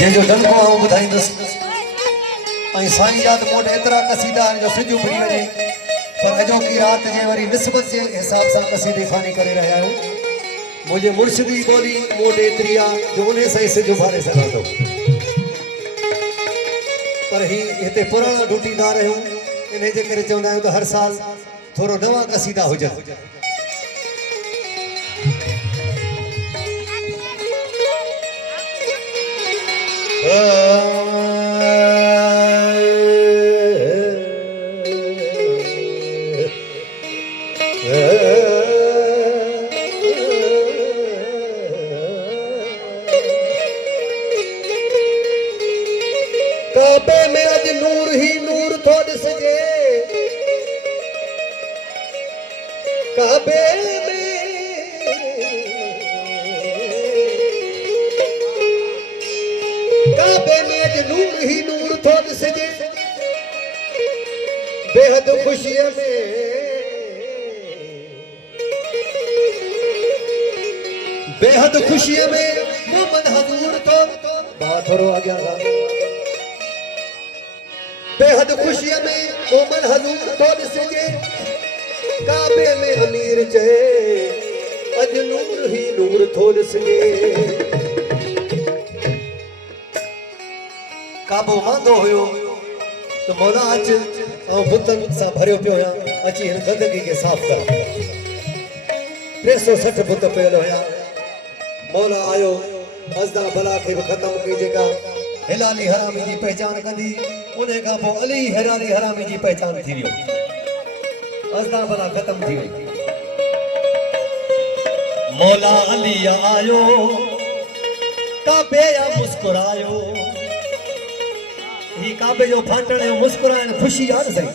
ये जो डंको आऊं ॿुधाईंदुसि ऐं साईं जा त मूं वटि एतिरा कसीदा आहिनि जो सिजु फिरी वञे पर अॼोकी राति जे वरी निस्बत जे हिसाब सां कसीदे ख़ानी करे रहिया आहियूं। मुंहिंजे मुर्शिदी ॿोली मूं वटि एतिरी आहे जो उन सां ई सिजु उभारे सघां थो पर ही हिते पुराणा ढूंढींदा रहियूं इन जे करे चवंदा आहियूं त हर साल थोरो नवां कसीदा हुजनि। काबे में अज नूर ही नूर थो ॾिसजे काबे में अज नूर ही नूर थो ॾिसजे बेहद ख़ुशीअ में बेहद ख़ुशीअ में मोमन हज़ूर थो थोरो अॻियां बेहद ख़ुशीअ में मोमन हज़ूर थो ॾिसजे काबे में अमीर चए अॼु नूर ही नूर थो ॾिसजे। काबो वांदो हुयो त मौला अच ऐं बुतनि सां भरियो पियो हुया अची हिन गंदगी खे साफ़ कर 360 बुत पियल हुया मौला आयो अज़दा भला खे बि ख़तमु कई जेका हिलाली हरामी जी पहचान कंदी उन खां पोइ अली हिलाली हरामी जी पहचान थी वियो अज़दा भला ख़तमु थी वई। मौला अली आयो काबे या मुस्कुरायो ही काबे जो फाटण जो मुस्कुराइण ख़ुशी आहे न सही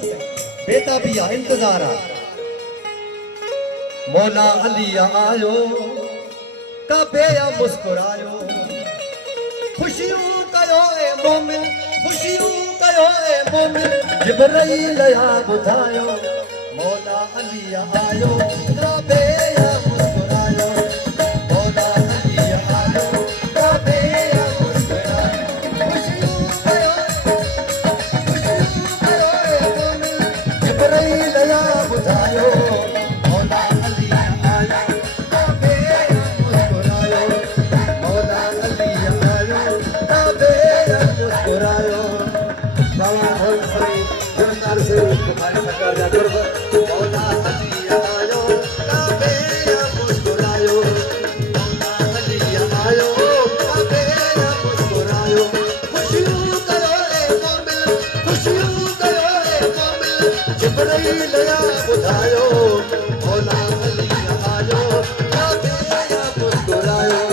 बेताबी आहे इंतज़ार आहे। मौला अली आयो काबे या मुस्कुरायो खुशियूं कयो ए मोमिन खुशियूं कयो ए मोमिन जिब्राईल या ॿुधायो मौला अली आयो काबे या मुस्कुरायो मौला अली आयो काबे या मुस्कुरायो खुशियूं कयो ए मोमिन जिब्राईल या ॿुधायो मौला अली आयो काबे या मुस्कुरायो मौला अली आयो काबे या मुस्कुरायो। बाबा भोल सरी जमदार से तुम्हारे सरकार जा दुर्ग मौला अली आयो काबे या मुस्कुरायो मौला अली आयो काबे या मुस्कुरायो खुशियों करो ए मोमिन खुशियों करो ए मोमिन जिब्राईल या ॿुधायो मौला अली आयो काबे या मुस्कुरायो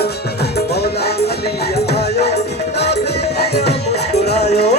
मौला अली आयो काबे या मुस्कुरायो।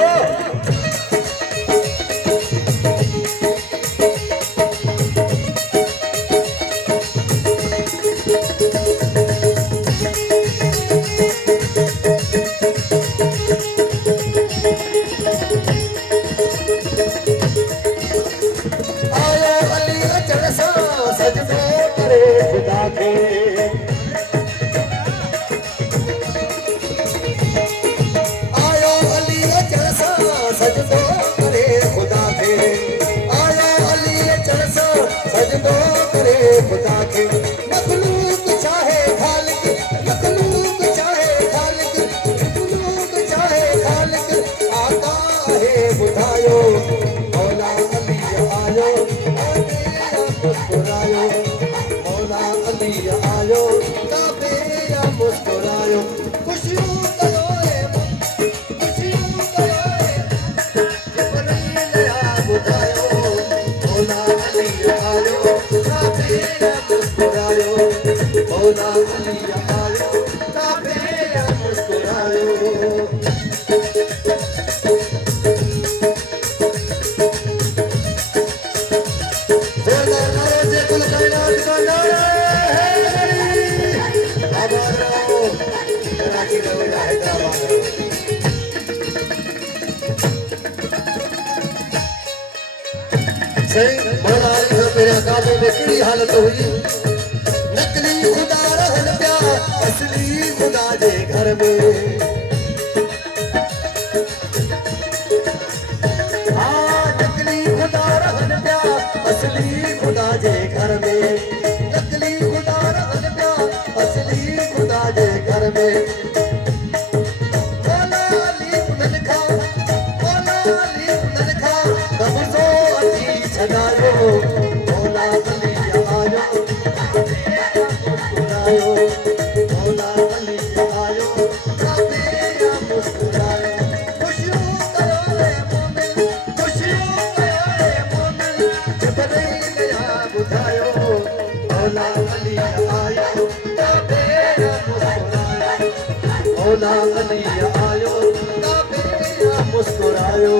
मेरे काबे में किड़ी हालत हुई नकली खुदा रहन प्या असली खुदा जे घर में अली आयो काबे मुस्कुरायो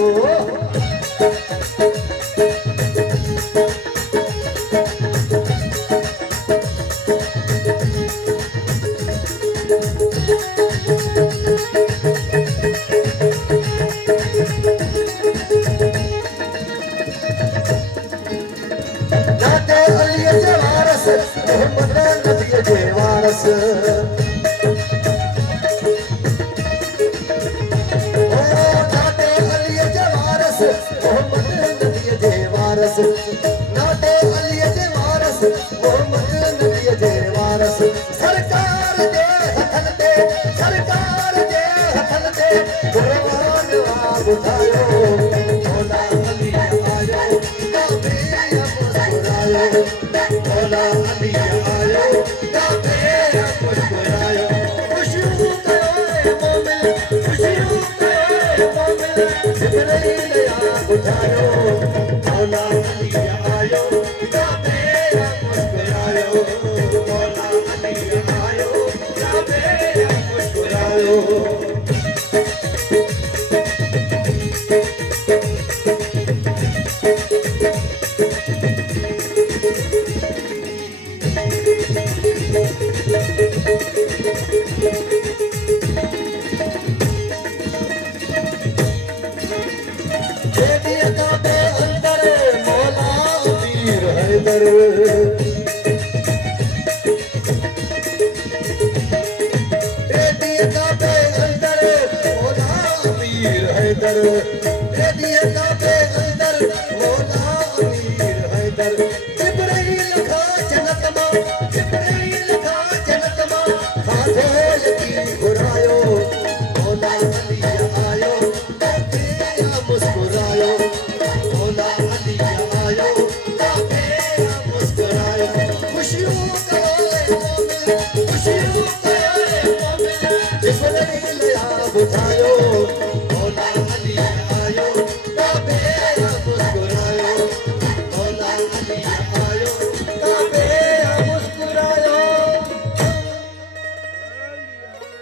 नाते अली जे वारस मोहम्मद नबी जे वारस नाते अली जे वारस मोहम्मद नबी जे वारस नाते अली जे वारस मोहम्मद नबी जे वारस सरकार दे हथन ते सरकार दे हथन ते कुर्बान वा बुधायो मौला अली आयो काबे मुस्कुरायो मौला अली आयो काबे मुस्कुरायो खुशियों कयो मोमिन खुशियों कयो मोमिन जिब्राइल या बुधायो मौला अली आयो काबे मुस्कुरायो मौला अली आयो काबे मुस्कुरायो बुधायो